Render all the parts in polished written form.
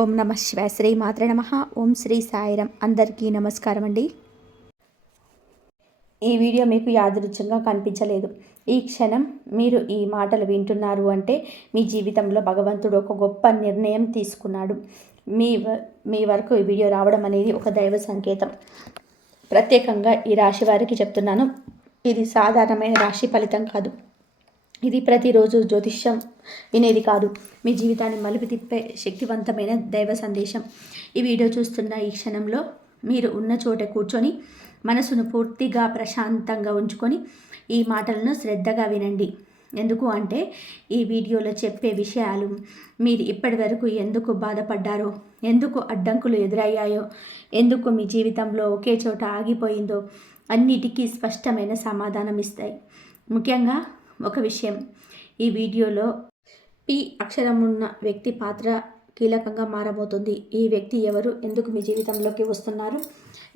ఓం నమ శివాయ. శ్రీ మాత్రే నమః. ఓం శ్రీ సాయిరం. అందరికీ నమస్కారం అండి. ఈ వీడియో మీకు యాదృచ్ఛికంగా కనిపించలేదు. ఈ క్షణం మీరు ఈ మాటలు వింటున్నారు అంటే మీ జీవితంలో భగవంతుడు ఒక గొప్ప నిర్ణయం తీసుకున్నాడు. మీ వరకు ఈ వీడియో రావడం అనేది ఒక దైవ సంకేతం. ప్రత్యేకంగా ఈ రాశి వారికి చెప్తున్నాను, ఇది సాధారణమైన రాశి ఫలితం కాదు. ఇది ప్రతిరోజు జ్యోతిష్యం వినేది కాదు. మీ జీవితాన్ని మలుపు తిప్పే శక్తివంతమైన దైవ సందేశం. ఈ వీడియో చూస్తున్న ఈ క్షణంలో మీరు ఉన్న చోట కూర్చొని మనసును పూర్తిగా ప్రశాంతంగా ఉంచుకొని ఈ మాటలను శ్రద్ధగా వినండి. ఎందుకు అంటే ఈ వీడియోలో చెప్పే విషయాలు మీరు ఇప్పటి వరకు ఎందుకు బాధపడ్డారో, ఎందుకు అడ్డంకులు ఎదురయ్యాయో, ఎందుకు మీ జీవితంలో ఒకే చోట ఆగిపోయిందో అన్నిటికీ స్పష్టమైన సమాధానం ఇస్తాయి. ముఖ్యంగా ఒక విషయం, ఈ వీడియోలో పి అక్షరం ఉన్న వ్యక్తి పాత్ర కీలకంగా మారబోతుంది. ఈ వ్యక్తి ఎవరు, ఎందుకు మీ జీవితంలోకి వస్తున్నారు,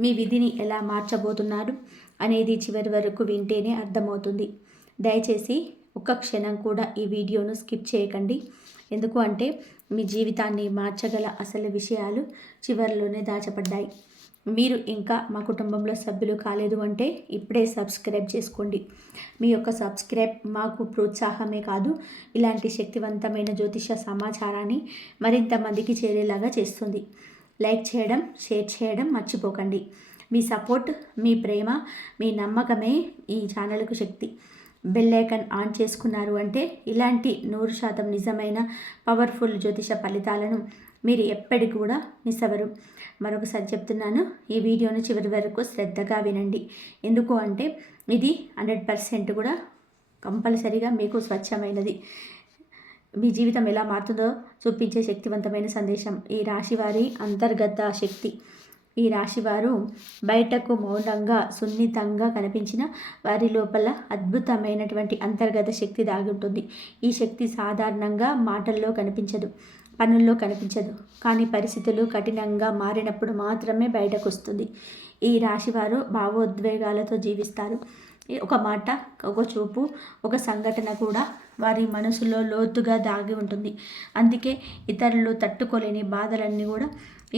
మీ విధిని ఎలా మార్చబోతున్నారు అనేది చివరి వరకు వింటేనే అర్థమవుతుంది. దయచేసి ఒక్క క్షణం కూడా ఈ వీడియోను స్కిప్ చేయకండి. ఎందుకు అంటే మీ జీవితాన్ని మార్చగల అసలు విషయాలు చివరిలోనే దాచబడ్డాయి. మీరు ఇంకా మా కుటుంబంలో సభ్యులు కాలేదు అంటే ఇప్పుడే సబ్స్క్రైబ్ చేసుకోండి. మీ యొక్క సబ్స్క్రైబ్ మాకు ప్రోత్సాహమే కాదు, ఇలాంటి శక్తివంతమైన జ్యోతిష సమాచారాన్ని మరింత మందికి చేరేలాగా చేస్తుంది. లైక్ చేయడం, షేర్ చేయడం మర్చిపోకండి. మీ సపోర్ట్, మీ ప్రేమ, మీ నమ్మకమే ఈ ఛానల్కు శక్తి. బెల్ ఐకాన్ ఆన్ చేసుకున్నారు అంటే ఇలాంటి 100% నిజమైన పవర్ఫుల్ జ్యోతిష ఫలితాలను మీరు ఎప్పటికి కూడా మిస్ అవ్వరు. మరొకసారి చెప్తున్నాను, ఈ వీడియోని చివరి వరకు శ్రద్ధగా వినండి. ఎందుకు అంటే ఇది 100% కూడా కంపల్సరీగా మీకు స్వచ్ఛమైనది. మీ జీవితం ఎలా మారుతుందో చూపించే శక్తివంతమైన సందేశం. ఈ రాశి వారి అంతర్గత శక్తి. ఈ రాశివారు బయటకు మౌనంగా, సున్నితంగా కనిపించిన వారి లోపల అద్భుతమైనటువంటి అంతర్గత శక్తి దాగి ఉంటుంది. ఈ శక్తి సాధారణంగా మాటల్లో కనిపించదు, పనుల్లో కనిపించదు, కానీ పరిస్థితులు కఠినంగా మారినప్పుడు మాత్రమే బయటకు వస్తుంది. ఈ రాశివారు భావోద్వేగాలతో జీవిస్తారు. ఒక మాట, ఒక చూపు, ఒక సంఘటన కూడా వారి మనసులో లోతుగా దాగి ఉంటుంది. అందుకే ఇతరులు తట్టుకోలేని బాధలన్నీ కూడా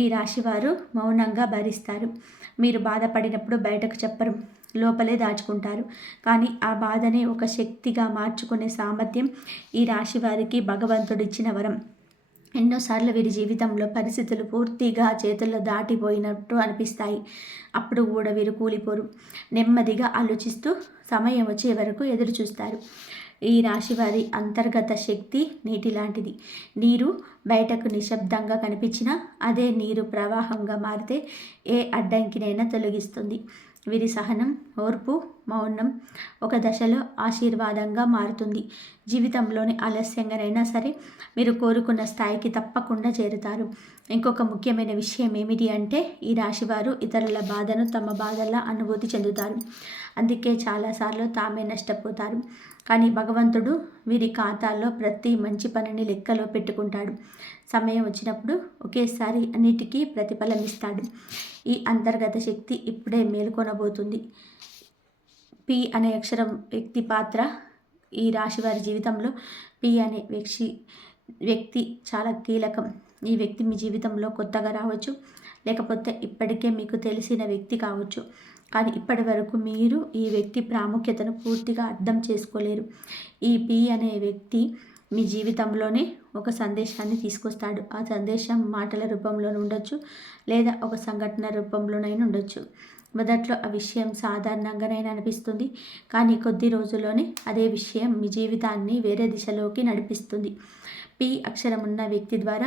ఈ రాశివారు మౌనంగా భరిస్తారు. మీరు బాధపడినప్పుడు బయటకు చెప్పరు, లోపలే దాచుకుంటారు. కానీ ఆ బాధనే ఒక శక్తిగా మార్చుకునే సామర్థ్యం ఈ రాశివారికి భగవంతుడిచ్చిన వరం. ఎన్నోసార్లు వీరి జీవితంలో పరిస్థితులు పూర్తిగా చేతుల్లో దాటిపోయినట్టు అనిపిస్తాయి. అప్పుడు కూడా వీరు కూలిపోరు. నెమ్మదిగా ఆలోచిస్తూ సమయం వచ్చే వరకు ఎదురు చూస్తారు. ఈ రాశివారి అంతర్గత శక్తి నీటి లాంటిది. నీరు బయటకు నిశ్శబ్దంగా కనిపించినా అదే నీరు ప్రవాహంగా మారితే ఏ అడ్డంకినైనా తొలగిస్తుంది. వీరి సహనం, ఓర్పు, మౌనం ఒక దశలో ఆశీర్వాదంగా మారుతుంది. జీవితంలోని ఆలస్యంగానైనా సరే మీరు కోరుకున్న స్థాయికి తప్పకుండా చేరుతారు. ఇంకొక ముఖ్యమైన విషయం ఏమిటి అంటే ఈ రాశివారు ఇతరుల బాధను తమ బాధలా అనుభూతి చెందుతారు. అందుకే చాలాసార్లు తామే నష్టపోతారు. కానీ భగవంతుడు వీరి ఖాతాల్లో ప్రతి మంచి పనిని లెక్కలో పెట్టుకుంటాడు. సమయం వచ్చినప్పుడు ఒకేసారి అన్నిటికీ ప్రతిఫలం ఇస్తాడు. ఈ అంతర్గత శక్తి ఇప్పుడే మేల్కొనబోతుంది. పి అనే అక్షరం వ్యక్తి పాత్ర ఈ రాశి వారి జీవితంలో పి అనే వ్యక్తి చాలా కీలకం. ఈ వ్యక్తి మీ జీవితంలో కొత్తగా రావచ్చు, లేకపోతే ఇప్పటికే మీకు తెలిసిన వ్యక్తి కావచ్చు. కానీ ఇప్పటి వరకు మీరు ఈ వ్యక్తి ప్రాముఖ్యతను పూర్తిగా అర్థం చేసుకోలేరు. ఈ పి అనే వ్యక్తి మీ జీవితంలోనే ఒక సందేశాన్ని తీసుకొస్తాడు. ఆ సందేశం మాటల రూపంలోనే ఉండొచ్చు, లేదా ఒక సంఘటన రూపంలోనైనా ఉండొచ్చు. మొదట్లో ఆ విషయం సాధారణంగానైనా అనిపిస్తుంది, కానీ కొద్ది రోజుల్లోనే అదే విషయం మీ జీవితాన్ని వేరే దిశలోకి నడిపిస్తుంది. పి అక్షరం ఉన్న వ్యక్తి ద్వారా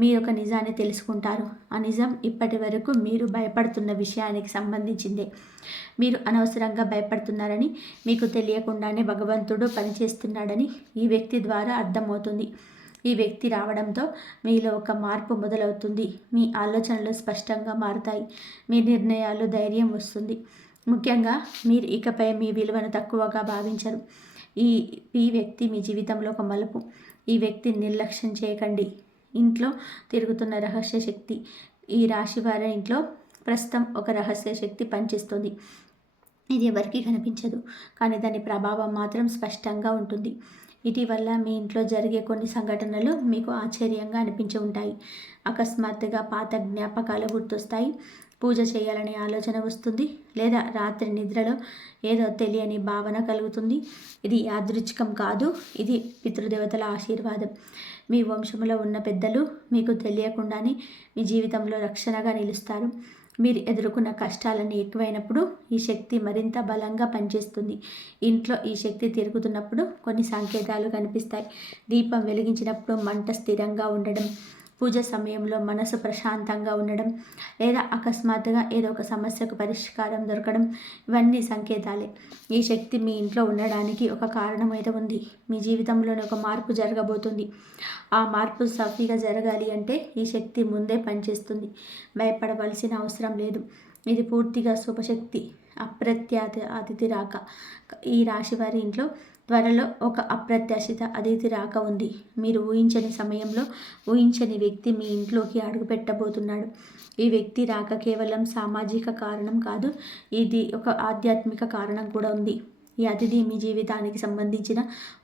మీరు ఒక నిజాన్ని తెలుసుకుంటారు. ఆ నిజం ఇప్పటి వరకు మీరు భయపడుతున్న విషయానికి సంబంధించిందే. మీరు అనవసరంగా భయపడుతున్నారని, మీకు తెలియకుండానే భగవంతుడు పనిచేస్తున్నాడని ఈ వ్యక్తి ద్వారా అర్థమవుతుంది. ఈ వ్యక్తి రావడంతో మీలో ఒక మార్పు మొదలవుతుంది. మీ ఆలోచనలు స్పష్టంగా మారుతాయి, మీ నిర్ణయాలు ధైర్యం వస్తుంది. ముఖ్యంగా మీరు ఇకపై మీ విలువను తక్కువగా భావించరు. ఈ వ్యక్తి మీ జీవితంలో ఒక మలుపు. ఈ వ్యక్తిని నిర్లక్ష్యం చేయకండి. ఇంట్లో తిరుగుతున్న రహస్య శక్తి. ఈ రాశి వారి ఇంట్లో ప్రస్తుతం ఒక రహస్య శక్తి పనిచేస్తుంది. ఇది ఎవరికీ కనిపించదు, కానీ దాని ప్రభావం మాత్రం స్పష్టంగా ఉంటుంది. ఇటీవల మీ ఇంట్లో జరిగే కొన్ని సంఘటనలు మీకు ఆశ్చర్యంగా అనిపించి ఉంటాయి. అకస్మాత్తుగా పాత జ్ఞాపకాలు గుర్తొస్తాయి. పూజ చేయాలనే ఆలోచన వస్తుంది, లేదా రాత్రి నిద్రలో ఏదో తెలియని భావన కలుగుతుంది. ఇది యాదృచ్ఛికం కాదు, ఇది పితృదేవతల ఆశీర్వాదం. మీ వంశంలో ఉన్న పెద్దలు మీకు తెలియకుండానే మీ జీవితంలో రక్షణగా నిలుస్తారు. మీరు ఎదుర్కొన్న కష్టాలన్నీ ఎక్కువైనప్పుడు ఈ శక్తి మరింత బలంగా పనిచేస్తుంది. ఇంట్లో ఈ శక్తి తిరుగుతున్నప్పుడు కొన్ని సంకేతాలు కనిపిస్తాయి. దీపం వెలిగించినప్పుడు మంట స్థిరంగా ఉండడం, పూజ సమయంలో మనసు ప్రశాంతంగా ఉండడం, లేదా అకస్మాత్తుగా ఏదో ఒక సమస్యకు పరిష్కారం దొరకడం, ఇవన్నీ సంకేతాలే. ఈ శక్తి మీ ఇంట్లో ఉండడానికి ఒక కారణం అయితే ఉంది. మీ జీవితంలోనే ఒక మార్పు జరగబోతుంది. ఆ మార్పు సాఫీగా జరగాలి అంటే ఈ శక్తి ముందే పనిచేస్తుంది. భయపడవలసిన అవసరం లేదు. ఇది పూర్తిగా శుభశక్తి. అప్రత్యాత అతిథి రాక. ఈ రాశి వారి ఇంట్లో త్వరలో ఒక అప్రత్యాశిత అతిథి రాక ఉంది. మీరు ఊహించని సమయంలో ఊహించని వ్యక్తి మీ ఇంట్లోకి అడుగుపెట్టబోతున్నాడు. ఈ వ్యక్తి రాక కేవలం సామాజిక కారణం కాదు, ఇది ఒక ఆధ్యాత్మిక కారణం కూడా ఉంది. ఈ అతిథి మీ జీవితానికి సంబంధించిన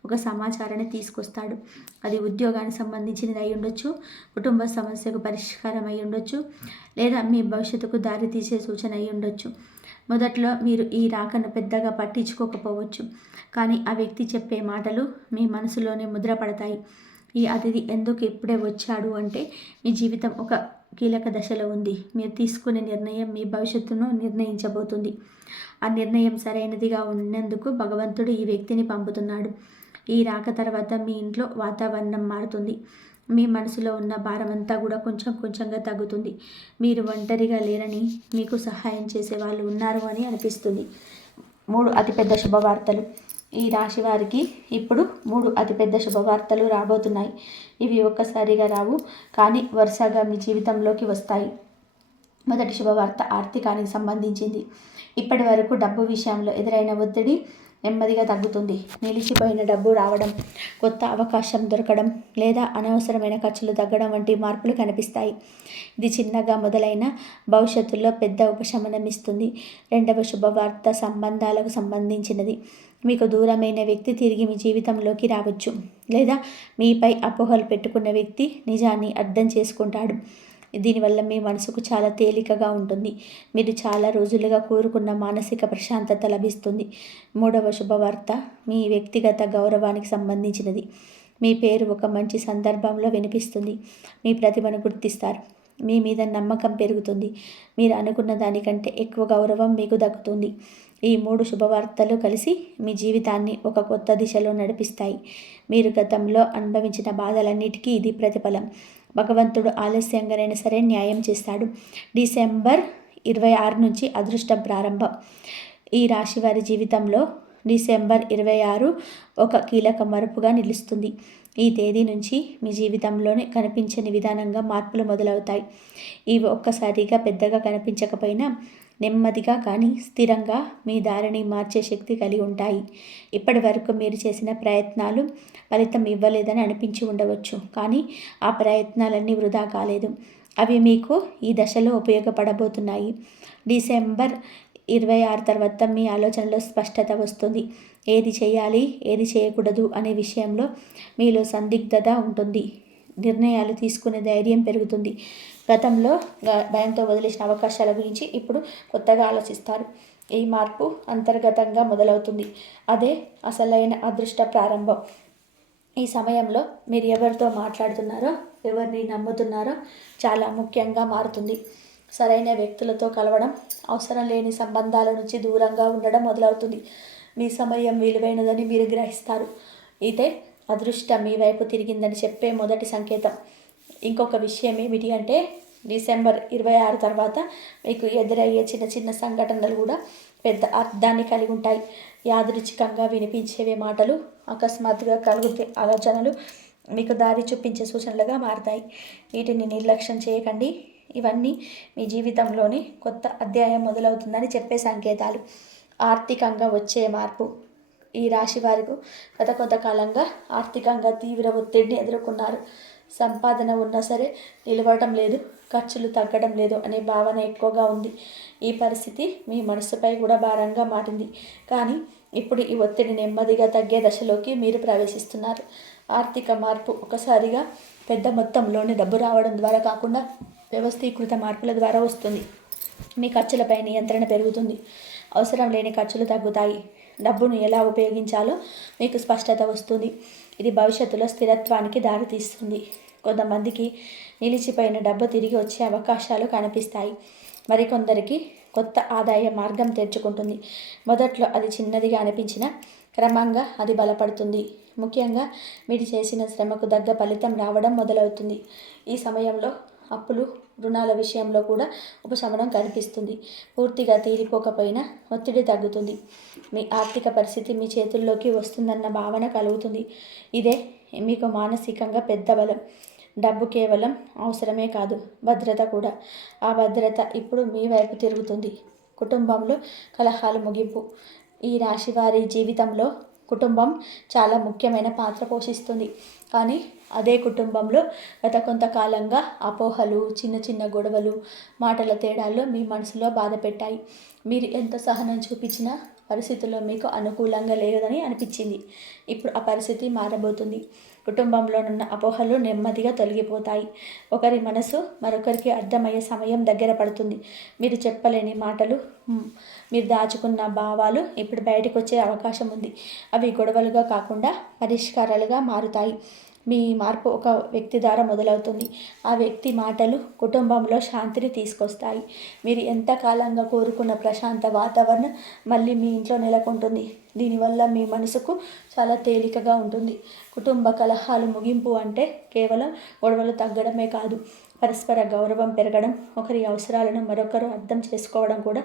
ఒక సమాచారాన్ని తీసుకొస్తాడు. అది ఉద్యోగానికి సంబంధించినది అయి ఉండొచ్చు, కుటుంబ సమస్యకు పరిష్కారం అయి ఉండొచ్చు, లేదా మీ భవిష్యత్తుకు దారితీసే సూచన అయి ఉండొచ్చు. మొదట్లో మీరు ఈ రాకను పెద్దగా పట్టించుకోకపోవచ్చు, కానీ ఆ వ్యక్తి చెప్పే మాటలు మీ మనసులోనే ముద్రపడతాయి. ఈ అతిథి ఎందుకు ఇప్పుడే వచ్చాడు అంటే మీ జీవితం ఒక కీలక దశలో ఉంది. మీరు తీసుకునే నిర్ణయం మీ భవిష్యత్తును నిర్ణయించబోతుంది. ఆ నిర్ణయం సరైనదిగా ఉన్నందుకు భగవంతుడు ఈ వ్యక్తిని పంపుతున్నాడు. ఈ రాక తర్వాత మీ ఇంట్లో వాతావరణం మారుతుంది. మీ మనసులో ఉన్న భారమంతా కూడా కొంచెం కొంచెంగా తగ్గుతుంది. మీరు ఒంటరిగా లేరని, మీకు సహాయం చేసే వాళ్ళు ఉన్నారు అని అనిపిస్తుంది. 3 అతిపెద్ద శుభవార్తలు. ఈ రాశి వారికి ఇప్పుడు 3 అతిపెద్ద శుభవార్తలు రాబోతున్నాయి. ఇవి ఒక్కసారిగా రావు, కానీ వరుసగా మీ జీవితంలోకి వస్తాయి. మొదటి శుభవార్త ఆర్థికానికి సంబంధించింది. ఇప్పటి వరకు డబ్బు విషయంలో ఎదురైన ఒత్తిడి నెమ్మదిగా తగ్గుతుంది. నిలిచిపోయిన డబ్బు రావడం, కొత్త అవకాశం దొరకడం, లేదా అనవసరమైన ఖర్చులు తగ్గడం వంటి మార్పులు కనిపిస్తాయి. ఇది చిన్నగా మొదలైన భవిష్యత్తులో పెద్ద ఉపశమనం ఇస్తుంది. రెండవ శుభవార్త సంబంధాలకు సంబంధించినది. మీకు దూరమైన వ్యక్తి తిరిగి మీ జీవితంలోకి రావచ్చు, లేదా మీపై అపోహలు పెట్టుకున్న వ్యక్తి నిజాన్ని అర్థం చేసుకుంటాడు. దీనివల్ల మీ మనసుకు చాలా తేలికగా ఉంటుంది. మీరు చాలా రోజులుగా కోరుకున్న మానసిక ప్రశాంతత లభిస్తుంది. మూడవ శుభవార్త మీ వ్యక్తిగత గౌరవానికి సంబంధించినది. మీ పేరు ఒక మంచి సందర్భంలో వినిపిస్తుంది. మీ ప్రతిభను గుర్తిస్తారు. మీ మీద నమ్మకం పెరుగుతుంది. మీరు అనుకున్న దానికంటే ఎక్కువ గౌరవం మీకు దక్కుతుంది. ఈ 3 శుభవార్తలు కలిసి మీ జీవితాన్ని ఒక కొత్త దిశలో నడిపిస్తాయి. మీరు గతంలో అనుభవించిన బాధలన్నిటికీ ఇది ప్రతిఫలం. భగవంతుడు ఆలస్యంగానైనా సరే న్యాయం చేస్తాడు. డిసెంబర్ 26 నుంచి అదృష్టం ప్రారంభం. ఈ రాశి వారి జీవితంలో డిసెంబర్ 26 ఒక కీలక మలుపుగా నిలుస్తుంది. ఈ తేదీ నుంచి మీ జీవితంలోనే కనిపించని విధానంగా మార్పులు మొదలవుతాయి. ఇవి ఒక్కసారిగా పెద్దగా కనిపించకపోయినా నెమ్మదిగా కానీ స్థిరంగా మీ దారిని మార్చే శక్తి కలిగి ఉంటాయి. ఇప్పటి వరకు మీరు చేసిన ప్రయత్నాలు ఫలితం ఇవ్వలేదని అనిపించి ఉండవచ్చు, కానీ ఆ ప్రయత్నాలన్నీ వృధా కాలేదు. అవి మీకు ఈ దశలో ఉపయోగపడబోతున్నాయి. డిసెంబర్ 26 తర్వాత మీ ఆలోచనలో స్పష్టత వస్తుంది. ఏది చేయాలి, ఏది చేయకూడదు అనే విషయంలో మీలో సందిగ్ధత ఉంటుంది. నిర్ణయాలు తీసుకునే ధైర్యం పెరుగుతుంది. గతంలో భయంతో వదిలేసిన అవకాశాల గురించి ఇప్పుడు కొత్తగా ఆలోచిస్తారు. ఈ మార్పు అంతర్గతంగా మొదలవుతుంది. అదే అసలైన అదృష్ట ప్రారంభం. ఈ సమయంలో మీరు ఎవరితో మాట్లాడుతున్నారో, ఎవరిని నమ్ముతున్నారో చాలా ముఖ్యంగా మారుతుంది. సరైన వ్యక్తులతో కలవడం, అవసరం లేని సంబంధాల నుంచి దూరంగా ఉండడం మొదలవుతుంది. మీ సమయం విలువైనదని మీరు గ్రహిస్తారు. ఇదే అదృష్టం మీ వైపు తిరిగిందని చెప్పే మొదటి సంకేతం. ఇంకొక విషయం ఏమిటి అంటే డిసెంబర్ 26 తర్వాత మీకు ఎదురయ్యే చిన్న చిన్న సంఘటనలు కూడా పెద్ద అర్థాన్ని కలిగి ఉంటాయి. యాదృచ్ఛికంగా వినిపించేవే మాటలు అకస్మాత్తుగా కలుగుతే ఆలోచనలు మీకు దారి చూపించే సూచనలుగా మారతాయి. వీటిని నిర్లక్ష్యం చేయకండి. ఇవన్నీ మీ జీవితంలోని కొత్త అధ్యాయం మొదలవుతుందని చెప్పే సంకేతాలు. ఆర్థికంగా వచ్చే మార్పు. ఈ రాశి వారికి గత కొంతకాలంగా ఆర్థికంగా తీవ్ర ఒత్తిడిని ఎదుర్కొన్నారు. సంపాదన ఉన్నా సరే నిలవడం లేదు, ఖర్చులు తగ్గడం లేదు అనే భావన ఎక్కువగా ఉంది. ఈ పరిస్థితి మీ మనసుపై కూడా భారంగా మారింది. కానీ ఇప్పుడు ఈ ఒత్తిడి నెమ్మదిగా తగ్గే దశలోకి మీరు ప్రవేశిస్తున్నారు. ఆర్థిక మార్పు ఒకసారిగా పెద్ద మొత్తంలోని డబ్బు రావడం ద్వారా కాకుండా వ్యవస్థీకృత మార్పుల ద్వారా వస్తుంది. మీ ఖర్చులపై నియంత్రణ పెరుగుతుంది. అవసరం లేని ఖర్చులు తగ్గుతాయి. డబ్బును ఎలా ఉపయోగించాలో మీకు స్పష్టత వస్తుంది. ఇది భవిష్యత్తులో స్థిరత్వానికి దారితీస్తుంది. కొంతమందికి నిలిచిపోయిన డబ్బు తిరిగి వచ్చే అవకాశాలు కనిపిస్తాయి. మరికొందరికి కొత్త ఆదాయ మార్గం తెరుచుకుంటుంది. మొదట్లో అది చిన్నదిగా అనిపించినా క్రమంగా అది బలపడుతుంది. ముఖ్యంగా మీరు చేసిన శ్రమకు తగ్గ ఫలితం రావడం మొదలవుతుంది. ఈ సమయంలో అప్పులు, రుణాల విషయంలో కూడా ఉపశమనం కనిపిస్తుంది. పూర్తిగా తీరిపోకపోయినా ఒత్తిడి తగ్గుతుంది. మీ ఆర్థిక పరిస్థితి మీ చేతుల్లోకి వస్తుందన్న భావన కలుగుతుంది. ఇదే మీకు మానసికంగా పెద్ద బలం. డబ్బు కేవలం అవసరమే కాదు, భద్రత కూడా. ఆ భద్రత ఇప్పుడు మీ వైపు తిరుగుతుంది. కుటుంబంలో కలహాలు ముగింపు. ఈ రాశి వారి జీవితంలో కుటుంబం చాలా ముఖ్యమైన పాత్ర పోషిస్తుంది. కానీ అదే కుటుంబంలో గత కొంతకాలంగా అపోహలు, చిన్న చిన్న గొడవలు, మాటల తేడాల్లో మీ మనసులో బాధ పెట్టాయి. మీరు ఎంత సహనం చూపించినా పరిస్థితుల్లో మీకు అనుకూలంగా లేదని అనిపించింది. ఇప్పుడు ఆ పరిస్థితి మారబోతుంది. కుటుంబంలోనున్న అపోహలు నెమ్మదిగా తొలగిపోతాయి. ఒకరి మనసు మరొకరికి అర్థమయ్యే సమయం దగ్గర పడుతుంది. మీరు చెప్పలేని మాటలు, మీరు దాచుకున్న భావాలు ఇప్పుడు బయటకు వచ్చే అవకాశం ఉంది. అవి గొడవలుగా కాకుండా పరిష్కారాలుగా మారుతాయి. మీ మార్పు ఒక వ్యక్తి ద్వారా మొదలవుతుంది. ఆ వ్యక్తి మాటలు కుటుంబంలో శాంతిని తీసుకొస్తాయి. మీరు ఎంతకాలంగా కోరుకున్న ప్రశాంత వాతావరణం మళ్ళీ మీ ఇంట్లో నెలకొంటుంది. దీనివల్ల మీ మనసుకు చాలా తేలికగా ఉంటుంది. కుటుంబ కలహాలు ముగింపు అంటే కేవలం గొడవలు తగ్గడమే కాదు, పరస్పర గౌరవం పెరగడం, ఒకరి అవసరాలను మరొకరు అర్థం చేసుకోవడం కూడా.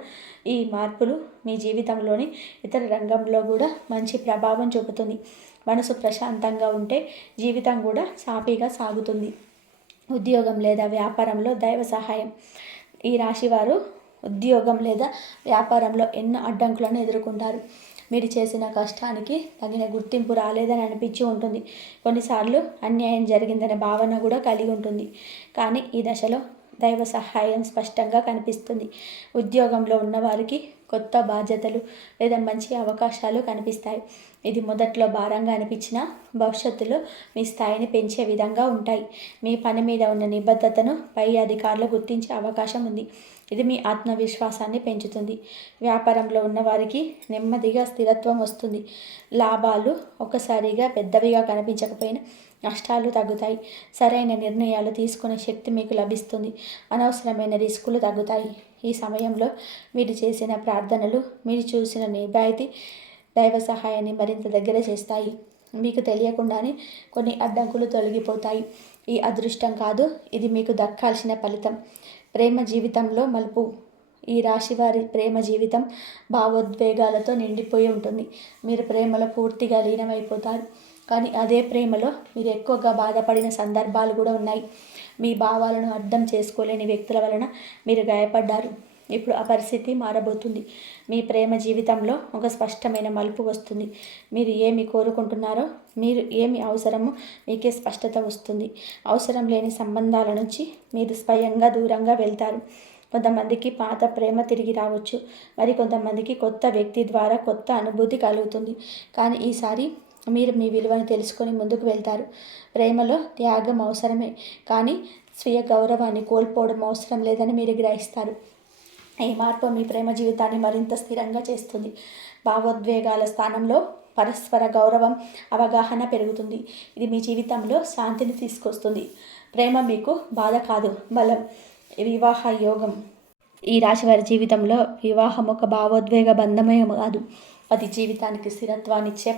ఈ మార్పులు మీ జీవితంలోని ఇతర రంగంలో కూడా మంచి ప్రభావం చూపుతుంది. మనసు ప్రశాంతంగా ఉంటే జీవితం కూడా సాఫీగా సాగుతుంది. ఉద్యోగం లేదా వ్యాపారంలో దైవ సహాయం. ఈ రాశివారు ఉద్యోగం లేదా వ్యాపారంలో ఎన్నో అడ్డంకులను ఎదుర్కొంటారు. మీరు చేసిన కష్టానికి తగిన గుర్తింపు రాలేదని అనిపించి ఉంటుంది. కొన్నిసార్లు అన్యాయం జరిగిందనే భావన కూడా కలిగి ఉంటుంది. కానీ ఈ దశలో దైవ సహాయం స్పష్టంగా కనిపిస్తుంది. ఉద్యోగంలో ఉన్నవారికి కొత్త బాధ్యతలు లేదా మంచి అవకాశాలు కనిపిస్తాయి. ఇది మొదట్లో భారంగా అనిపించినా భవిష్యత్తులో మీ స్థాయిని పెంచే విధంగా ఉంటాయి. మీ పని మీద ఉన్న నిబద్ధతను పై అధికారులు గుర్తించే అవకాశం ఉంది. ఇది మీ ఆత్మవిశ్వాసాన్ని పెంచుతుంది. వ్యాపారంలో ఉన్నవారికి నెమ్మదిగా స్థిరత్వం వస్తుంది. లాభాలు ఒక్కసారిగా పెద్దవిగా కనిపించకపోయినా నష్టాలు తగ్గుతాయి. సరైన నిర్ణయాలు తీసుకునే శక్తి మీకు లభిస్తుంది. అనవసరమైన రిస్కులు తగ్గుతాయి. ఈ సమయంలో మీరు చేసిన ప్రార్థనలు, మీరు చూసిన నిజాయితీ దైవ సహాయాన్ని మరింత దగ్గర చేస్తాయి. మీకు తెలియకుండానే కొన్ని అడ్డంకులు తొలగిపోతాయి. ఈ అదృష్టం కాదు, ఇది మీకు దక్కాల్సిన ఫలితం. ప్రేమ జీవితంలో మలుపు. ఈ రాశి వారి ప్రేమ జీవితం భావోద్వేగాలతో నిండిపోయి ఉంటుంది. మీరు ప్రేమలో పూర్తిగా లీనమైపోతారు. కానీ అదే ప్రేమలో మీరు ఎక్కువగా బాధపడిన సందర్భాలు కూడా ఉన్నాయి. మీ భావాలను అర్థం చేసుకోలేని వ్యక్తుల వలన మీరు గాయపడ్డారు. ఇప్పుడు ఆ పరిస్థితి మారబోతుంది. మీ ప్రేమ జీవితంలో ఒక స్పష్టమైన మలుపు వస్తుంది. మీరు ఏమి కోరుకుంటున్నారో, మీరు ఏమి అవసరమో మీకే స్పష్టత వస్తుంది. అవసరం లేని సంబంధాల నుంచి మీరు స్వయంగా దూరంగా వెళ్తారు. కొంతమందికి పాత ప్రేమ తిరిగి రావచ్చు. మరి కొంతమందికి కొత్త వ్యక్తి ద్వారా కొత్త అనుభూతి కలుగుతుంది. కానీ ఈసారి మీరు మీ విలువను తెలుసుకొని ముందుకు వెళ్తారు. ప్రేమలో త్యాగం అవసరమే, కానీ స్వీయ గౌరవాన్ని కోల్పోవడం అవసరం లేదని మీరు గ్రహిస్తారు. ఈ మార్పు మీ ప్రేమ జీవితాన్ని మరింత స్థిరంగా చేస్తుంది. భావోద్వేగాల స్థానంలో పరస్పర గౌరవం, అవగాహన పెరుగుతుంది. ఇది మీ జీవితంలో శాంతిని తీసుకొస్తుంది. ప్రేమ మీకు బాధ కాదు, బలం. వివాహ యోగం. ఈ రాశి వారి జీవితంలో వివాహం ఒక భావోద్వేగ బంధమే కాదు, అది జీవితానికి స్థిరత్వాన్నిచ్చే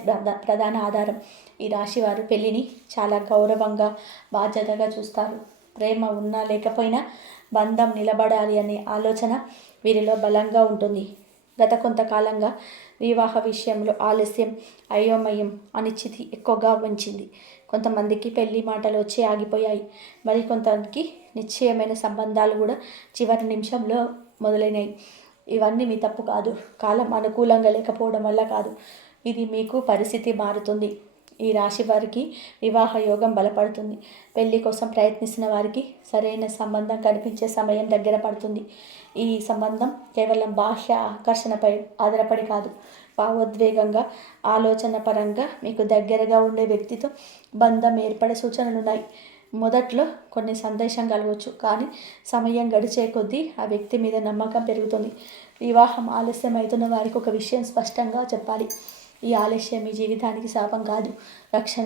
ప్రధాన ఆధారం. ఈ రాశివారు పెళ్ళిని చాలా గౌరవంగా, బాధ్యతగా చూస్తారు. ప్రేమ ఉన్నా లేకపోయినా బంధం నిలబడాలి అనే ఆలోచన వీరిలో బలంగా ఉంటుంది. గత కొంతకాలంగా వివాహ విషయంలో ఆలస్యం, అయోమయం, అనిశ్చితి ఎక్కువగా ఉంచింది. కొంతమందికి పెళ్లి మాటలు వచ్చి ఆగిపోయాయి. మరికొంతమందికి నిశ్చయమైన సంబంధాలు కూడా చివరి నిమిషంలో మొదలైనాయి. ఇవన్నీ మీ తప్పు కాదు, కాలం అనుకూలంగా లేకపోవడం వల్ల కాదు. ఇది మీకు పరిస్థితి మారుతుంది. ఈ రాశి వారికి వివాహ యోగం బలపడుతుంది. పెళ్లి కోసం ప్రయత్నిస్తున్న వారికి సరైన సంబంధం కనిపించే సమయం దగ్గర పడుతుంది. ఈ సంబంధం కేవలం బాహ్య ఆకర్షణపై ఆధారపడి కాదు, భావోద్వేగంగా ఆలోచన పరంగా మీకు దగ్గరగా ఉండే వ్యక్తితో బంధం ఏర్పడే సూచనలు ఉన్నాయి. మొదట్లో కొన్ని సందేశం కలగవచ్చు, కానీ సమయం గడిచే కొద్దీ ఆ వ్యక్తి మీద నమ్మకం పెరుగుతుంది. వివాహం ఆలస్యం అవుతున్న వారికి ఒక విషయం స్పష్టంగా చెప్పాలి. ఈ ఆలస్యం మీ జీవితానికి శాపం కాదు, రక్షణ.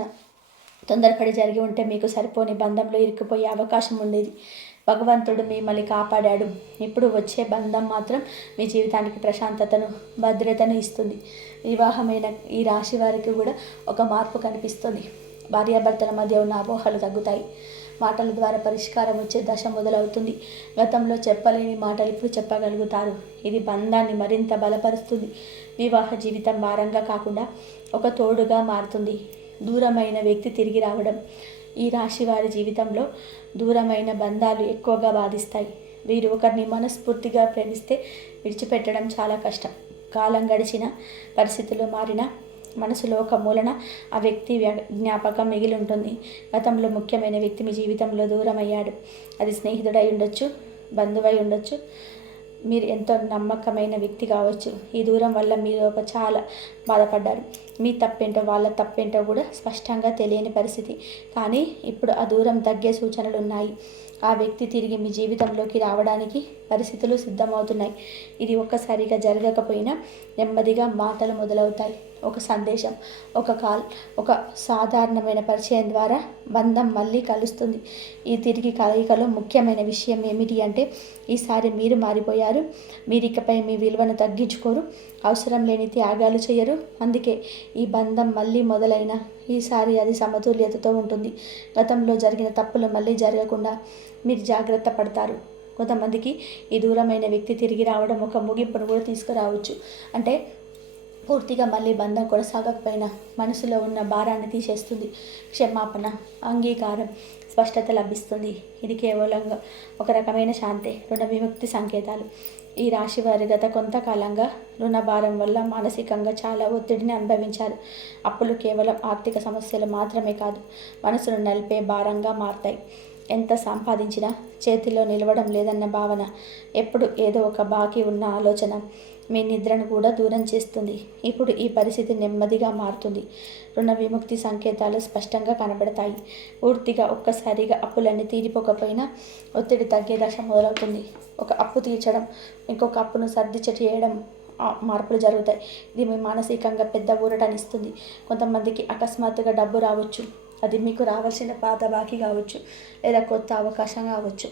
తొందరపడి జరిగి ఉంటే మీకు సరిపోని బంధంలో ఇరుక్కుపోయే అవకాశం ఉండేది. భగవంతుడు మిమ్మల్ని కాపాడాడు. ఇప్పుడు వచ్చే బంధం మాత్రం మీ జీవితానికి ప్రశాంతతను, భద్రతను ఇస్తుంది. వివాహమైన ఈ రాశి వారికి కూడా ఒక మార్పు కనిపిస్తుంది. భార్యాభర్తల మధ్య ఉన్న అపోహలు తగ్గుతాయి. మాటల ద్వారా పరిష్కారం వచ్చే దశ మొదలవుతుంది. గతంలో చెప్పలేని మాటలు ఇప్పుడు చెప్పగలుగుతారు. ఇది బంధాన్ని మరింత బలపరుస్తుంది. వివాహ జీవితం భారంగా కాకుండా ఒక తోడుగా మారుతుంది. దూరమైన వ్యక్తి తిరిగి రావడం. ఈ రాశి వారి జీవితంలో దూరమైన బంధాలు ఎక్కువగా బాధిస్తాయి. వీరు ఒకరిని మనస్ఫూర్తిగా ప్రేమిస్తే విడిచిపెట్టడం చాలా కష్టం. కాలం గడిచిన, పరిస్థితులు మారిన, మనసులో ఒక మూలన ఆ వ్యక్తి జ్ఞాపకం మిగిలి ఉంటుంది. గతంలో ముఖ్యమైన వ్యక్తి మీ జీవితంలో దూరం అయ్యాడు. అది స్నేహితుడై ఉండొచ్చు, బంధువై ఉండొచ్చు, మీరు ఎంతో నమ్మకమైన వ్యక్తి కావచ్చు. ఈ దూరం వల్ల మీరు చాలా బాధపడ్డారు. మీ తప్పేంటో వాళ్ళ తప్పేంటో కూడా స్పష్టంగా తెలియని పరిస్థితి. కానీ ఇప్పుడు ఆ దూరం తగ్గే సూచనలు ఉన్నాయి. ఆ వ్యక్తి తిరిగి మీ జీవితంలోకి రావడానికి పరిస్థితులు సిద్ధమవుతున్నాయి. ఇది ఒక్కసారిగా జరగకపోయినా నెమ్మదిగా మాటలు మొదలవుతాయి. ఒక సందేశం, ఒక కాల్, ఒక సాధారణమైన పరిచయం ద్వారా బంధం మళ్ళీ కలుస్తుంది. ఈ తిరిగి కలయికలో ముఖ్యమైన విషయం ఏమిటి అంటే, ఈసారి మీరు మారిపోయారు. మీరు ఇకపై మీ విలువను తగ్గించుకోరు, అవసరం లేని త్యాగాలు చేయరు. అందుకే ఈ బంధం మళ్ళీ మొదలైన ఈసారి అది సమతుల్యతతో ఉంటుంది. గతంలో జరిగిన తప్పులు మళ్ళీ జరగకుండా మీరు జాగ్రత్త పడతారు. కొంతమందికి ఈ దూరమైన వ్యక్తి తిరిగి రావడం ఒక ముగింపును కూడా తీసుకురావచ్చు. అంటే పూర్తిగా మళ్ళీ బంధం కొనసాగకపోయినా మనసులో ఉన్న భారాన్ని తీసేస్తుంది. క్షమాపణ, అంగీకారం, స్పష్టత లభిస్తుంది. ఇది కేవలంగా ఒక రకమైన శాంతి, రుణ విముక్తి సంకేతాలు. ఈ రాశి వారి గత కొంతకాలంగా రుణ భారం వల్ల మానసికంగా చాలా ఒత్తిడిని అనుభవించారు. అప్పులు కేవలం ఆర్థిక సమస్యలు మాత్రమే కాదు, మనసును నలిపే భారంగా మారతాయి. ఎంత సంపాదించినా చేతిలో నిలవడం లేదన్న భావన, ఎప్పుడు ఏదో ఒక బాకీ ఉన్న ఆలోచన మీ నిద్రను కూడా దూరం చేస్తుంది. ఇప్పుడు ఈ పరిస్థితి నెమ్మదిగా మారుతుంది. రుణ విముక్తి సంకేతాలు స్పష్టంగా కనబడతాయి. పూర్తిగా ఒక్కసారిగా అప్పులన్నీ తీరిపోకపోయినా ఒత్తిడి తగ్గే దశ మొదలవుతుంది. ఒక అప్పు తీర్చడం, ఇంకొక అప్పును సర్ది చేయడం మార్పులు జరుగుతాయి. ఇది మీ మానసికంగా పెద్ద ఊరటనిస్తుంది. కొంతమందికి అకస్మాత్తుగా డబ్బు రావచ్చు. అది మీకు రావాల్సిన పాత బాకీ కావచ్చు, లేదా కొత్త అవకాశం కావచ్చు.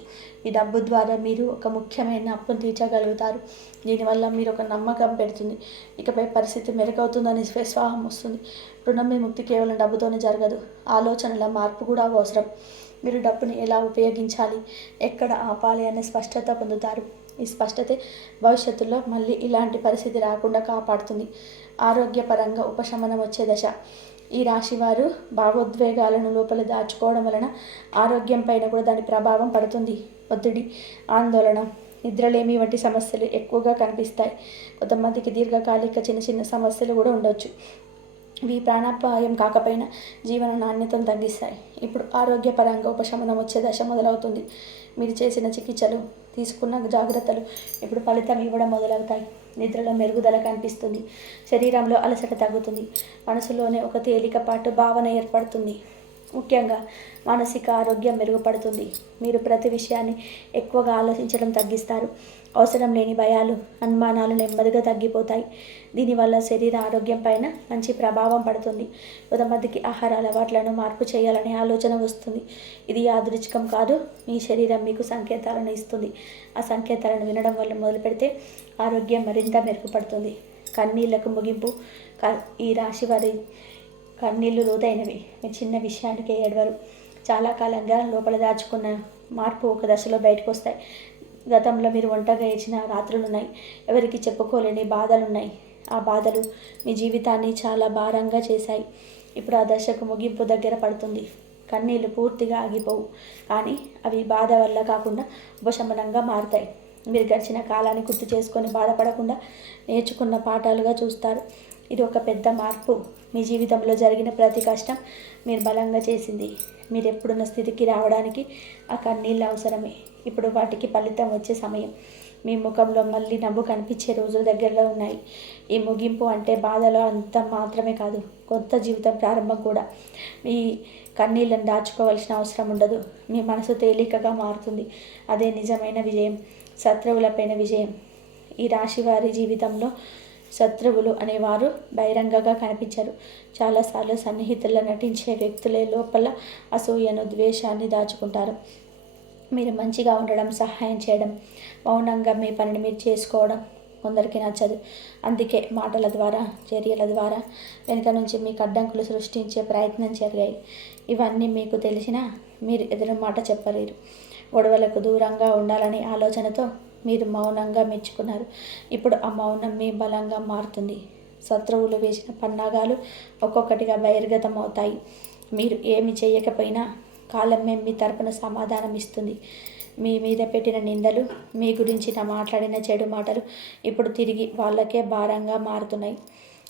ఈ డబ్బు ద్వారా మీరు ఒక ముఖ్యమైన అప్పును తీర్చగలుగుతారు. దీనివల్ల మీరు ఒక నమ్మకం పెడుతుంది. ఇకపై పరిస్థితి మెరుగవుతుందని విశ్వాసం వస్తుంది. రుణం విముక్తి కేవలం డబ్బుతోనే జరగదు, ఆలోచనల మార్పు కూడా అవసరం. మీరు డబ్బుని ఎలా ఉపయోగించాలి, ఎక్కడ ఆపాలి అనే స్పష్టత పొందుతారు. ఈ స్పష్టతే భవిష్యత్తులో మళ్ళీ ఇలాంటి పరిస్థితి రాకుండా కాపాడుతుంది. ఆరోగ్యపరంగా ఉపశమనం వచ్చే దశ. ఈ రాశివారు భావోద్వేగాలను లోపల దాచుకోవడం వలన ఆరోగ్యం పైన కూడా దాని ప్రభావం పడుతుంది. ఒత్తిడి, ఆందోళన, నిద్రలేమి వంటి సమస్యలు ఎక్కువగా కనిపిస్తాయి. కొంతమందికి దీర్ఘకాలిక చిన్న చిన్న సమస్యలు కూడా ఉండొచ్చు. ఇవి ప్రాణాపాయం కాకపోయినా జీవన నాణ్యతను తగ్గిస్తాయి. ఇప్పుడు ఆరోగ్యపరంగా ఉపశమనం వచ్చే దశ మొదలవుతుంది. మీరు చేసిన చికిత్సలు, తీసుకున్న జాగ్రత్తలు ఇప్పుడు ఫలితం ఇవ్వడం మొదలవుతాయి. నిద్రలో మెరుగుదల కనిపిస్తుంది. శరీరంలో అలసట తగ్గుతుంది. మనసులోనే ఒక తేలికపాటు భావన ఏర్పడుతుంది. ముఖ్యంగా మానసిక ఆరోగ్యం మెరుగుపడుతుంది. మీరు ప్రతి విషయాన్ని ఎక్కువగా ఆలోచించడం తగ్గిస్తారు. అవసరం లేని భయాలు, అనుమానాలు నెమ్మదిగా తగ్గిపోతాయి. దీనివల్ల శరీర ఆరోగ్యం పైన మంచి ప్రభావం పడుతుంది. కొంతమందికి ఆహార అలవాట్లను మార్పు చేయాలనే ఆలోచన వస్తుంది. ఇది యాదృచ్ఛికం కాదు, మీ శరీరం మీకు సంకేతాలను ఇస్తుంది. ఆ సంకేతాలను వినడం వల్ల మొదలు పెడితే ఆరోగ్యం మరింత మెరుగుపడుతుంది. కన్నీళ్లకు ముగింపు. ఈ రాశి వారి కన్నీళ్లు లోతైనవి. మీరు చిన్న విషయానికి ఏడవరు. చాలా కాలంగా లోపల దాచుకున్న మార్పు ఒక దశలో బయటకు వస్తాయి. గతంలో మీరు ఒంటరిగా ఏడ్చిన రాత్రులు ఉన్నాయి. ఎవరికి చెప్పుకోలేని బాధలున్నాయి. ఆ బాధలు మీ జీవితాన్ని చాలా భారంగా చేశాయి. ఇప్పుడు ఆ దశకు ముగింపు దగ్గర పడుతుంది. కన్నీళ్లు పూర్తిగా ఆగిపోవు, కానీ అవి బాధ వల్ల కాకుండా ఉపశమనంగా మారుతాయి. మీరు గడిచిన కాలాన్ని గుర్తు చేసుకొని బాధపడకుండా నేర్చుకున్న పాఠాలుగా చూస్తారు. ఇది ఒక పెద్ద మార్పు. మీ జీవితంలో జరిగిన ప్రతి కష్టం మీరు బలంగా చేసింది. మీరు ఎప్పుడున్న స్థితికి రావడానికి ఆ కన్నీళ్ళు అవసరమే. ఇప్పుడు వాటికి ఫలితం వచ్చే సమయం. మీ ముఖంలో మళ్ళీ నవ్వు కనిపించే రోజులు దగ్గరలో ఉన్నాయి. ఈ ముగింపు అంటే బాధలో అంత మాత్రమే కాదు, కొత్త జీవితం ప్రారంభం కూడా. మీ కన్నీళ్ళని దాచుకోవాల్సిన అవసరం ఉండదు. మీ మనసు తేలికగా మారుతుంది. అదే నిజమైన విజయం, శత్రువులపైన విజయం. ఈ రాశి వారి జీవితంలో శత్రువులు అనేవారు బహిరంగంగా కనిపించరు. చాలాసార్లు సన్నిహితుల్లో నటించే వ్యక్తులే లోపల అసూయను, ద్వేషాన్ని దాచుకుంటారు. మీరు మంచిగా ఉండడం, సహాయం చేయడం, మౌనంగా మీ పనిని మీరు చేసుకోవడం కొందరికి నచ్చదు. అందుకే మాటల ద్వారా, చర్యల ద్వారా వెనుక నుంచి మీకు అడ్డంకులు సృష్టించే ప్రయత్నం జరిగాయి. ఇవన్నీ మీకు తెలిసినా మీరు ఎదురు మాట చెప్పలేరు. గొడవలకు దూరంగా ఉండాలనే ఆలోచనతో మీరు మౌనంగా మెచ్చుకున్నారు. ఇప్పుడు ఆ మౌనం మీ బలంగా మారుతుంది. శత్రువులు వేసిన పన్నాగాలు ఒక్కొక్కటిగా బహిర్గతం అవుతాయి. మీరు ఏమి చేయకపోయినా కాలమే మీ తరపున సమాధానం ఇస్తుంది. మీ మీద పెట్టిన నిందలు, మీ గురించి మాట్లాడిన చెడు మాటలు ఇప్పుడు తిరిగి వాళ్ళకే భారంగా మారుతున్నాయి.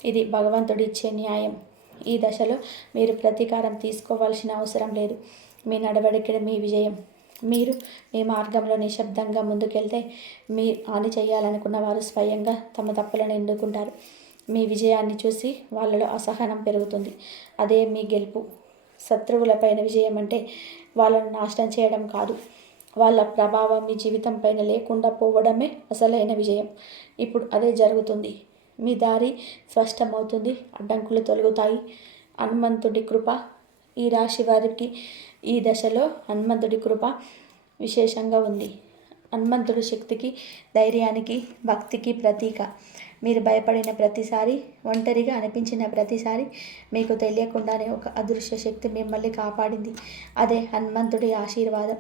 ఇది భగవంతుడిచ్చే న్యాయం. ఈ దశలో మీరు ప్రతీకారం తీసుకోవాల్సిన అవసరం లేదు. మీ నడవడిక మీ విజయం. మీరు మీ మార్గంలో నిశ్శబ్దంగా ముందుకెళ్తే మీ హాని చేయాలనుకున్న వారు స్వయంగా తమ తప్పులను ఎన్నుకుంటారు. మీ విజయాన్ని చూసి వాళ్ళలో అసహనం పెరుగుతుంది. అదే మీ గెలుపు. శత్రువులపైన విజయం అంటే వాళ్ళను నాశనం చేయడం కాదు, వాళ్ళ ప్రభావం మీ జీవితం పైన లేకుండా పోవడమే అసలైన విజయం. ఇప్పుడు అదే జరుగుతుంది. మీ దారి స్పష్టమవుతుంది, అడ్డంకులు తొలగుతాయి. హనుమంతుడి కృప. ఈ రాశి వారికి ఈ దశలో హనుమంతుడి కృప విశేషంగా ఉంది. హనుమంతుడి శక్తికి, ధైర్యానికి, భక్తికి ప్రతీక. మీరు భయపడిన ప్రతిసారి, ఒంటరిగా అనిపించిన ప్రతిసారి మీకు తెలియకుండానే ఒక అదృశ్య శక్తి మిమ్మల్ని కాపాడింది. అదే హనుమంతుడి ఆశీర్వాదం.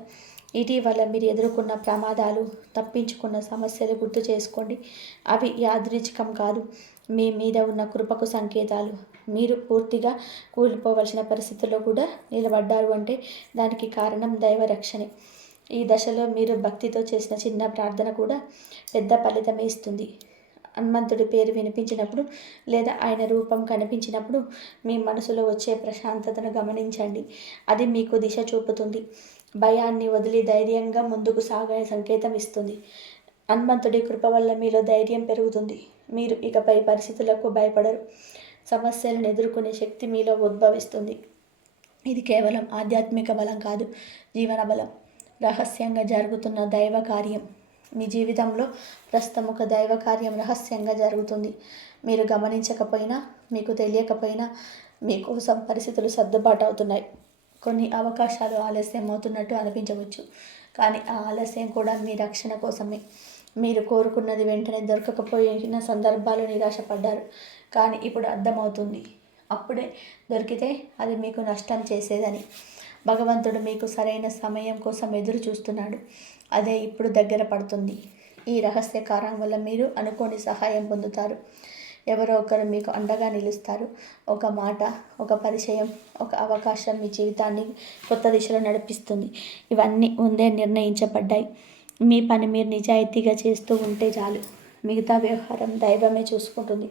ఇటీవల మీరు ఎదుర్కొన్న ప్రమాదాలు, తప్పించుకున్న సమస్యలు గుర్తు చేసుకోండి. అవి యాదృచ్ఛికం కాదు, మీ మీద ఉన్న కృపకు సంకేతాలు. మీరు పూర్తిగా కూలిపోవలసిన పరిస్థితుల్లో కూడా నిలబడ్డారు అంటే దానికి కారణం దైవ రక్షణే. ఈ దశలో మీరు భక్తితో చేసిన చిన్న ప్రార్థన కూడా పెద్ద ఫలితమే ఇస్తుంది. హనుమంతుడి పేరు వినిపించినప్పుడు లేదా ఆయన రూపం కనిపించినప్పుడు మీ మనసులో వచ్చే ప్రశాంతతను గమనించండి. అది మీకు దిశ చూపుతుంది. భయాన్ని వదిలి ధైర్యంగా ముందుకు సాగే సంకేతం ఇస్తుంది. హనుమంతుడి కృప వల్ల మీలో ధైర్యం పెరుగుతుంది. మీరు ఇకపై పరిస్థితులకు భయపడరు. సమస్యలను ఎదుర్కొనే శక్తి మీలో ఉద్భవిస్తుంది. ఇది కేవలం ఆధ్యాత్మిక బలం కాదు, జీవన బలం. రహస్యంగా జరుగుతున్న దైవ కార్యం. మీ జీవితంలో ప్రస్తుతం ఒక దైవ కార్యం రహస్యంగా జరుగుతుంది. మీరు గమనించకపోయినా, మీకు తెలియకపోయినా మీకోసం పరిస్థితులు సర్దుబాటు అవుతున్నాయి. కొన్ని అవకాశాలు ఆలస్యం అవుతున్నట్టు అనిపించవచ్చు, కానీ ఆ ఆలస్యం కూడా మీ రక్షణ కోసమే. మీరు కోరుకున్నది వెంటనే దొరకకపోయిన సందర్భాలు నిరాశపడ్డారు, కానీ ఇప్పుడు అర్థమవుతుంది అప్పుడే దొరికితే అది మీకు నష్టం చేసేదని. భగవంతుడు మీకు సరైన సమయం కోసం ఎదురు చూస్తున్నాడు. అదే ఇప్పుడు దగ్గర పడుతుంది. ఈ రహస్య కారణం వల్ల మీరు అనుకోని సహాయం పొందుతారు. ఎవరో ఒకరు మీకు అండగా నిలుస్తారు. ఒక మాట, ఒక పరిచయం, ఒక అవకాశం మీ జీవితాన్ని కొత్త దిశలో నడిపిస్తుంది. ఇవన్నీ ముందే నిర్ణయించబడ్డాయి. మీ పని మీరు నిజాయితీగా చేస్తూ ఉంటే చాలు. మిగతా వ్యవహారం దైవమే చూసుకుంటుంది.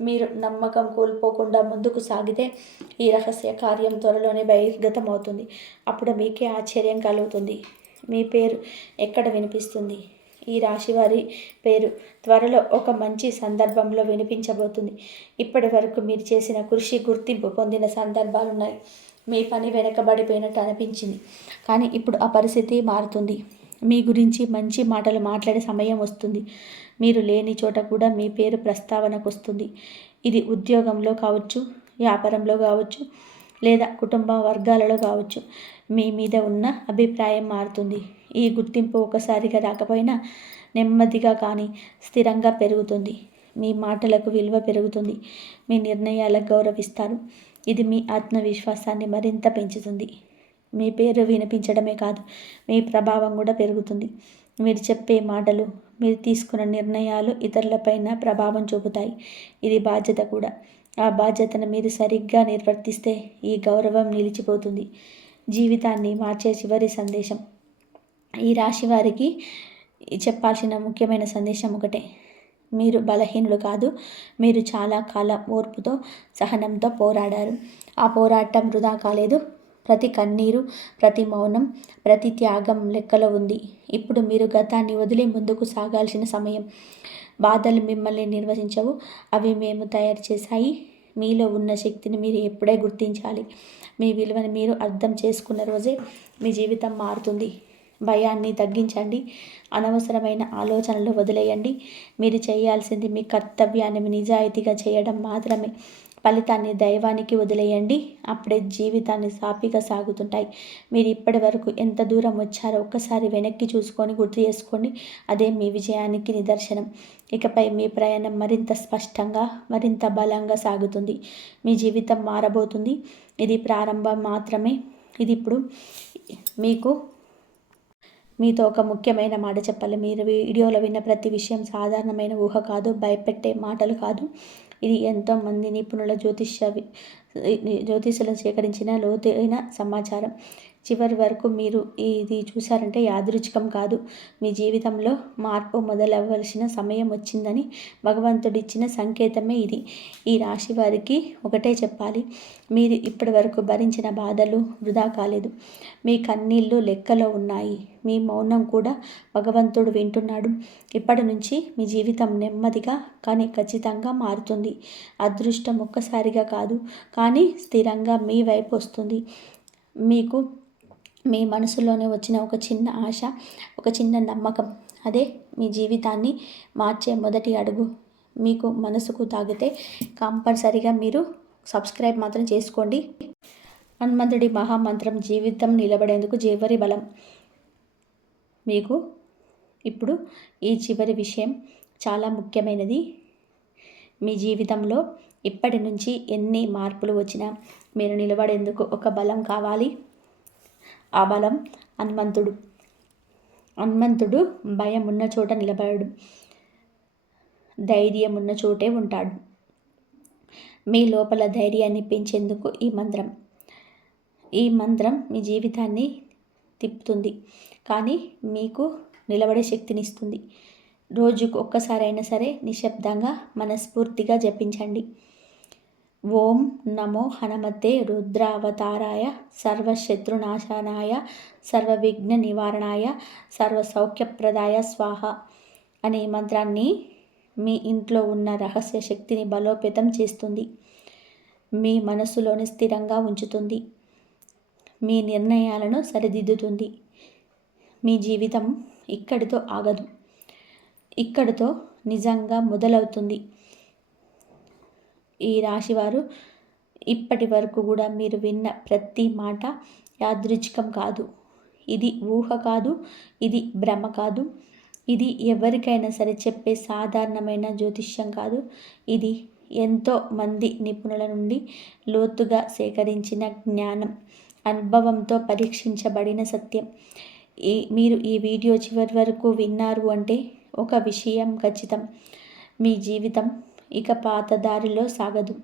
మీరు నమ్మకం కోల్పోకుండా ముందుకు సాగితే ఈ రహస్య కార్యం త్వరలోనే బహిర్గతం అవుతుంది. అప్పుడు మీకే ఆశ్చర్యం కలుగుతుంది. మీ పేరు ఎక్కడ వినిపిస్తుంది? ఈ రాశివారి పేరు త్వరలో ఒక మంచి సందర్భంలో వినిపించబోతుంది. ఇప్పటి వరకు మీరు చేసిన కృషి గుర్తింపు పొందిన సందర్భాలున్నాయి. మీ పని వెనకబడిపోయినట్టు అనిపించింది, కానీ ఇప్పుడు ఆ పరిస్థితి మారుతుంది. మీ గురించి మంచి మాటలు మాట్లాడే సమయం వస్తుంది. మీరు లేని చోట కూడా మీ పేరు ప్రస్తావనకు వస్తుంది. ఇది ఉద్యోగంలో కావచ్చు, వ్యాపారంలో కావచ్చు, లేదా కుటుంబ వర్గాలలో కావచ్చు. మీ మీద ఉన్న అభిప్రాయం మారుతుంది. ఈ గుర్తింపు ఒకసారిగా రాకపోయినా నెమ్మదిగా కానీ స్థిరంగా పెరుగుతుంది. మీ మాటలకు విలువ పెరుగుతుంది. మీ నిర్ణయాలకు గౌరవిస్తారు. ఇది మీ ఆత్మవిశ్వాసాన్ని మరింత పెంచుతుంది. మీ పేరు వినిపించడమే కాదు, మీ ప్రభావం కూడా పెరుగుతుంది. మీరు చెప్పే మాటలు, మీరు తీసుకున్న నిర్ణయాలు ఇతరులపైన ప్రభావం చూపుతాయి. ఇది బాధ్యత కూడా. ఆ బాధ్యతను మీరు సరిగ్గా నిర్వర్తిస్తే ఈ గౌరవం నిలిచిపోతుంది. జీవితాన్ని మార్చే చివరి సందేశం. ఈ రాశి వారికి చెప్పాల్సిన ముఖ్యమైన సందేశం ఒకటే: మీరు బలహీనులు కాదు. మీరు చాలా కాలం ఓర్పుతో, సహనంతో పోరాడారు. ఆ పోరాటం వృధా కాలేదు. ప్రతి కన్నీరు, ప్రతి మౌనం, ప్రతి త్యాగం లెక్కలో ఉంది. ఇప్పుడు మీరు గతాన్ని వదిలి ముందుకు సాగాల్సిన సమయం. బాధలు మిమ్మల్ని నిర్వహించవు, అవి మేము తయారు చేశాయి. మీలో ఉన్న శక్తిని మీరు ఎప్పుడే గుర్తించాలి. మీ విలువని మీరు అర్థం చేసుకున్న రోజే మీ జీవితం మారుతుంది. భయాన్ని తగ్గించండి, అనవసరమైన ఆలోచనలు వదిలేయండి. మీరు చేయాల్సింది మీ కర్తవ్యాన్ని మీ నిజాయితీగా చేయడం మాత్రమే. ఫలితాన్ని దైవానికి వదిలేయండి. అప్పుడే జీవితాన్ని సాఫీగా సాగుతుంటాయి. మీరు ఇప్పటి వరకు ఎంత దూరం వచ్చారో ఒక్కసారి వెనక్కి చూసుకొని గుర్తు చేసుకోండి. అదే మీ విజయానికి నిదర్శనం. ఇకపై మీ ప్రయాణం మరింత స్పష్టంగా, మరింత బలంగా సాగుతుంది. మీ జీవితం మారబోతుంది. ఇది ప్రారంభం మాత్రమే. ఇది ఇప్పుడు మీతో ఒక ముఖ్యమైన మాట చెప్పాలి. మీరు వీడియోలో విన్న ప్రతి విషయం సాధారణమైన ఊహ కాదు, భయపెట్టే మాటలు కాదు. ఇది ఎంతోమంది నిపుణుల జ్యోతిష్యులను సేకరించిన లోతైన సమాచారం. చివరి వరకు మీరు ఇది చూసారంటే యాదృచ్ఛికం కాదు. మీ జీవితంలో మార్పు మొదలవ్వాల్సిన సమయం వచ్చిందని భగవంతుడిచ్చిన సంకేతమే ఇది. ఈ రాశి వారికి ఒకటే చెప్పాలి, మీరు ఇప్పటి వరకు భరించిన బాధలు వృధా కాలేదు. మీ కన్నీళ్ళు లెక్కలో ఉన్నాయి. మీ మౌనం కూడా భగవంతుడు వింటున్నాడు. ఇప్పటి నుంచి మీ జీవితం నెమ్మదిగా కానీ ఖచ్చితంగా మారుతుంది. అదృష్టం ఒక్కసారిగా కాదు, కానీ స్థిరంగా మీ వైపు వస్తుంది. మీకు మీ మనసులోనే వచ్చిన ఒక చిన్న ఆశ, ఒక చిన్న నమ్మకం, అదే మీ జీవితాన్ని మార్చే మొదటి అడుగు. మీకు మనసుకు తాగితే కంపల్సరిగా మీరు సబ్స్క్రైబ్ మాత్రం చేసుకోండి. హనుమంతుడి మహామంత్రం జీవితం నిలబడేందుకు చివరి బలం. మీకు ఇప్పుడు ఈ చివరి విషయం చాలా ముఖ్యమైనది. మీ జీవితంలో ఇప్పటి నుంచి ఎన్ని మార్పులు వచ్చినా మీరు నిలబడేందుకు ఒక బలం కావాలి. ఆ బలం హనుమంతుడు. హనుమంతుడు భయం ఉన్న చోట నిలబడడు, ధైర్యం ఉన్న చోటే ఉంటాడు. మీ లోపల ధైర్యాన్ని పెంచేందుకు ఈ మంత్రం మీ జీవితాన్ని తిప్పుతుంది, కానీ మీకు నిలబడే శక్తినిస్తుంది. రోజుకు ఒక్కసారైనా సరే నిశ్శబ్దంగా మనస్ఫూర్తిగా జపించండి. ఓం నమో హనుమతే రుద్రావతారాయ సర్వశత్రునాశనాయ సర్వవిఘ్న నివారణాయ సర్వసౌఖ్యప్రదాయ స్వాహ అనే మంత్రాన్ని మీ ఇంట్లో ఉన్న రహస్య శక్తిని బలోపేతం చేస్తుంది. మీ మనసులోని స్థిరంగా ఉంచుతుంది. మీ నిర్ణయాలను సరిదిద్దుతుంది. మీ జీవితం ఇక్కడితో ఆగదు, ఇక్కడితో నిజంగా మొదలవుతుంది. ఈ రాశివారు ఇప్పటి వరకు కూడా మీరు విన్న ప్రతి మాట యాదృచ్ఛికం కాదు. ఇది ఊహ కాదు, ఇది భ్రమ కాదు, ఇది ఎవరికైనా సరే చెప్పే సాధారణమైన జ్యోతిష్యం కాదు. ఇది ఎంతో మంది నిపుణుల నుండి లోతుగా సేకరించిన జ్ఞానం, అనుభవంతో పరీక్షించబడిన సత్యం. మీరు ఈ వీడియో చివరి వరకు విన్నారు అంటే ఒక విషయం ఖచ్చితం, మీ జీవితం ఇక పాత దారిలో సాగదు.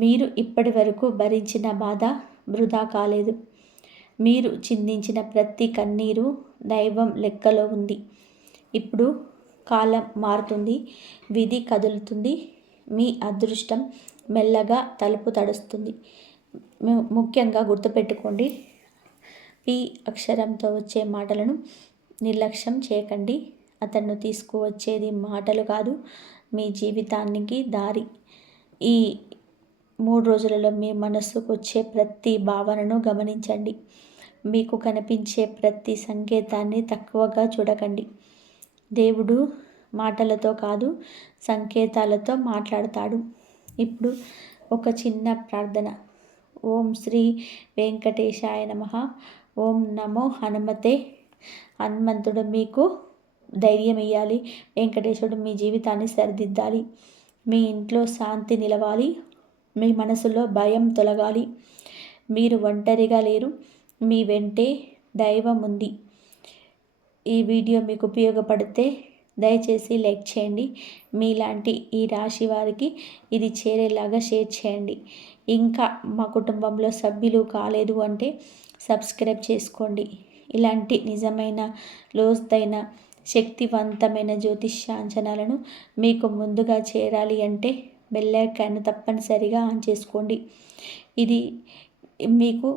మీరు ఇప్పటి వరకు భరించిన బాధ వృధా కాలేదు. మీరు చిందించిన ప్రతి కన్నీరు దైవం లెక్కలో ఉంది. ఇప్పుడు కాలం మారుతుంది, విధి కదులుతుంది, మీ అదృష్టం మెల్లగా తలుపు తడుస్తుంది. ముఖ్యంగా గుర్తుపెట్టుకోండి, పి అక్షరంతో వచ్చే మాటలను నిర్లక్ష్యం చేయకండి. అతను తీసుకువచ్చేది మాటలు కాదు, మీ జీవితానికి దారి. ఈ 3 రోజులలో మీ మనస్సుకు వచ్చే ప్రతి భావనను గమనించండి. మీకు కనిపించే ప్రతి సంకేతాన్ని తక్కువగా చూడకండి. దేవుడు మాటలతో కాదు, సంకేతాలతో మాట్లాడతాడు. ఇప్పుడు ఒక చిన్న ప్రార్థన. ఓం శ్రీ వెంకటేశాయ నమః. ఓం నమో హనుమతే. హనుమంతుడు మీకు ధైర్యం ఇవ్వాలి. వెంకటేశ్వరుడు మీ జీవితాన్ని సరిదిద్దాలి. మీ ఇంట్లో శాంతి నిలవాలి. మీ మనసులో భయం తొలగాలి. మీరు ఒంటరిగా లేరు, మీ వెంటే దైవం ఉంది. ఈ వీడియో మీకు ఉపయోగపడితే దయచేసి లైక్ చేయండి. మీలాంటి ఈ రాశి వారికి ఇది చేరేలాగా షేర్ చేయండి. ఇంకా మా కుటుంబంలో సభ్యులు కాలేదు అంటే సబ్స్క్రైబ్ చేసుకోండి. ఇలాంటి నిజమైన లోతైన శక్తివంతమైన జ్యోతిష్యాంచనాలను మీకు ముందుగా చేరాలి అంటే బెల్ ఐకాన్ తప్పనిసరిగా ఆన్ చేసుకోండి. ఇది మీకు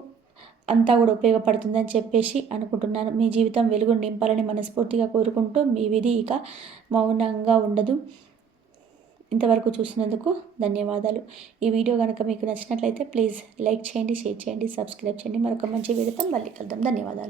అంతా కూడా ఉపయోగపడుతుందని చెప్పేసి అనుకుంటున్నాను. మీ జీవితం వెలుగు నింపాలని మనస్ఫూర్తిగా కోరుకుంటూ మీ విధి ఇక మౌనంగా ఉండదు. ఇంతవరకు చూసినందుకు ధన్యవాదాలు. ఈ వీడియో కనుక మీకు నచ్చినట్లయితే ప్లీజ్ లైక్ చేయండి, షేర్ చేయండి, సబ్స్క్రైబ్ చేయండి. మరొక మంచి వీడియోతో మళ్ళీ కలుద్దాం. ధన్యవాదాలు.